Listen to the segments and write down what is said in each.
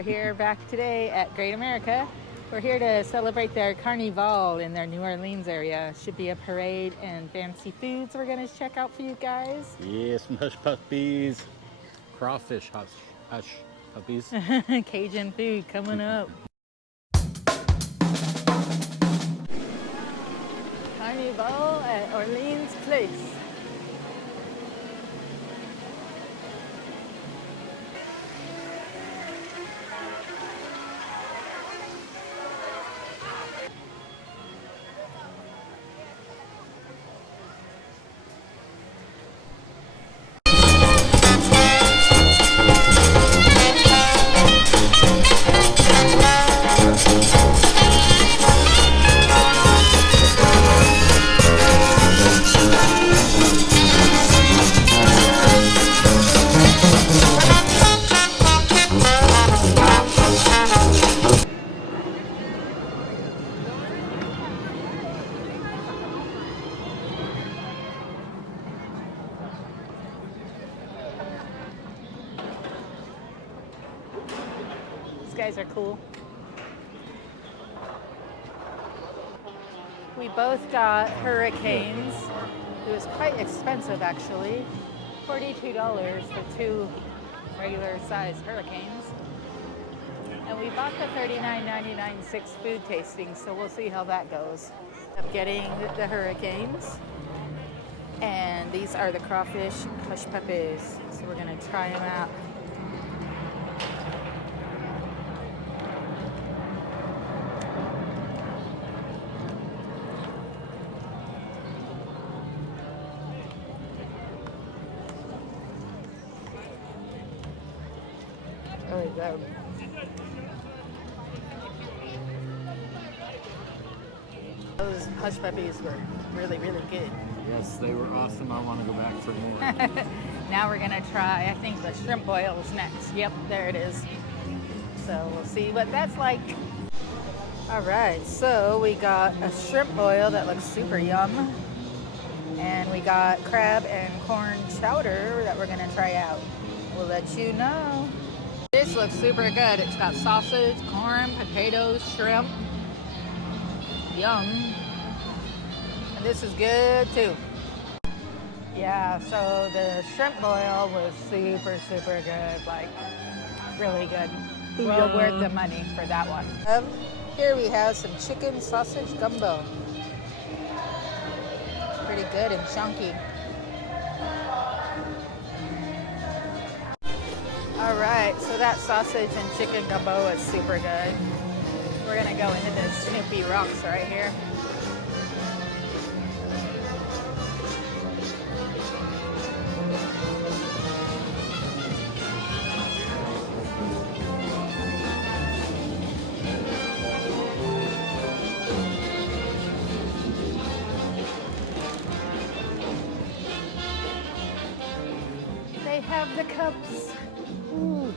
We're here back today at Great America. We're here to celebrate their Carnivale in their New Orleans area. Should be a parade and fancy foods we're gonna check out for you guys. Yeah, some hush puppies, crawfish hush puppies. Cajun food coming up. Carnivale at Orleans Place. These guys are cool. We both got hurricanes. It was quite expensive actually. $42 for two regular size hurricanes. And we bought the $39.99 6 food tasting, so we'll see how that goes. I'm getting the hurricanes. And these are the crawfish hush puppies. So we're gonna try them out. Really good. Those hush puppies were really, really good. Yes, they were awesome. I want to go back for more. Now we're gonna try, I think the shrimp boil is next. Yep, there it is. So we'll see what that's like. All right, so we got a shrimp boil that looks super yum. And we got crab and corn chowder that we're gonna try out. We'll let you know. This looks super good. It's got sausage, corn, potatoes, shrimp. Yum. And this is good too. Yeah, so the shrimp boil was super, super good. Like, really good. Well worth the money for that one. Here we have some chicken sausage gumbo. Pretty good and chunky. All right, so that sausage and chicken gumbo is super good. We're gonna go into the Snoopy rocks right here. They have the cups. Ooh.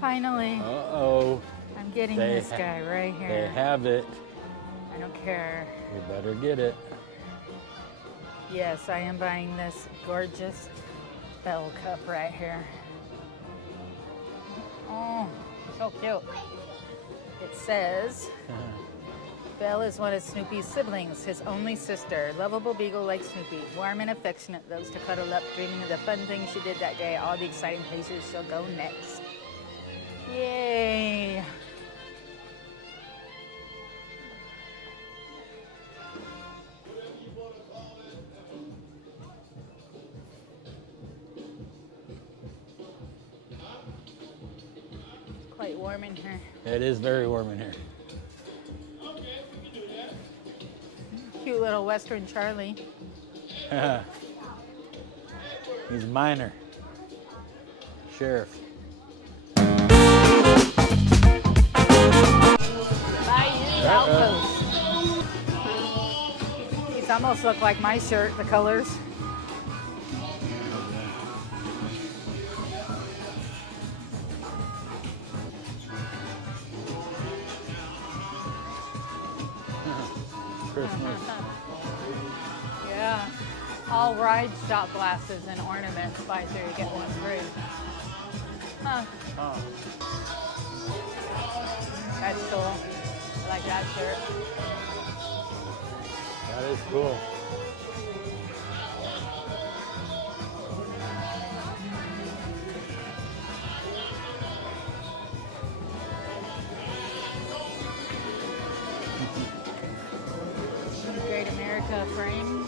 Finally. Uh-oh. I'm getting this guy right here. They have it. I don't care. You better get it. Yes, I am buying this gorgeous bell cup right here. Oh, so cute. It says, Belle is one of Snoopy's siblings, his only sister. Lovable beagle like Snoopy, warm and affectionate, loves to cuddle up, dreaming of the fun things she did that day, all the exciting places she'll go next. Yay! It's quite warm in here. It is very warm in here. Cute little Western Charlie. He's minor. Sheriff. Outpost. These almost look like my shirt, the colors. Christmas. Yeah, all all ride shot glasses and ornaments. Buy 3, get 1 free. Huh. Oh. That's cool. I like that shirt. That is cool. Great America frames.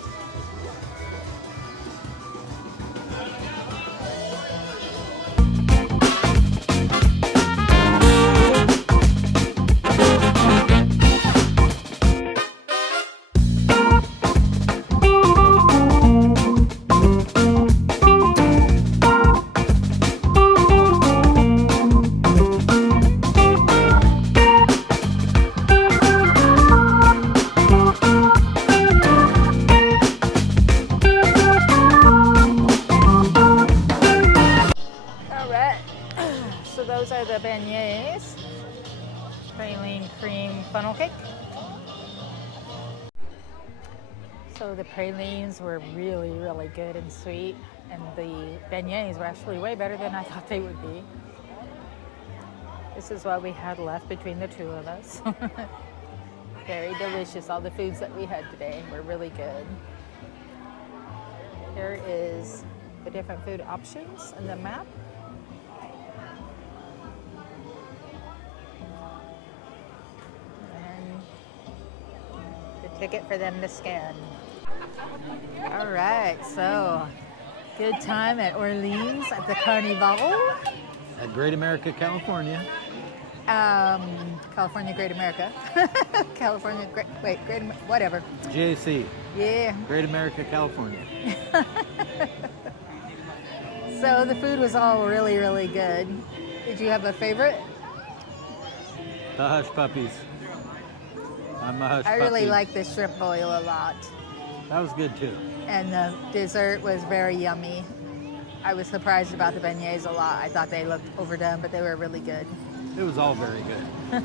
So those are the beignets. Praline cream funnel cake. So the pralines were really, really good and sweet. And the beignets were actually way better than I thought they would be. This is what we had left between the 2 of us. Very delicious. All the foods that we had today were really good. Here is the different food options and the map. Ticket for them to scan. All right, so good time at Orleans at the Carnivale. At Great America, California. California, Great America. California, whatever. GAC. Yeah. Great America, California. So the food was all really, really good. Did you have a favorite? The hush puppies. I'm a hush I really puppy. like the shrimp boil a lot. That was good too. And the dessert was very yummy. I was surprised about the beignets a lot. I thought they looked overdone, but they were really good. It was all very good.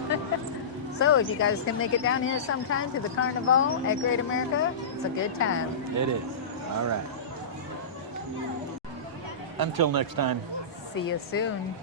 So if you guys can make it down here sometime to the Carnivale at Great America, it's a good time. It is. All right. Until next time. See you soon.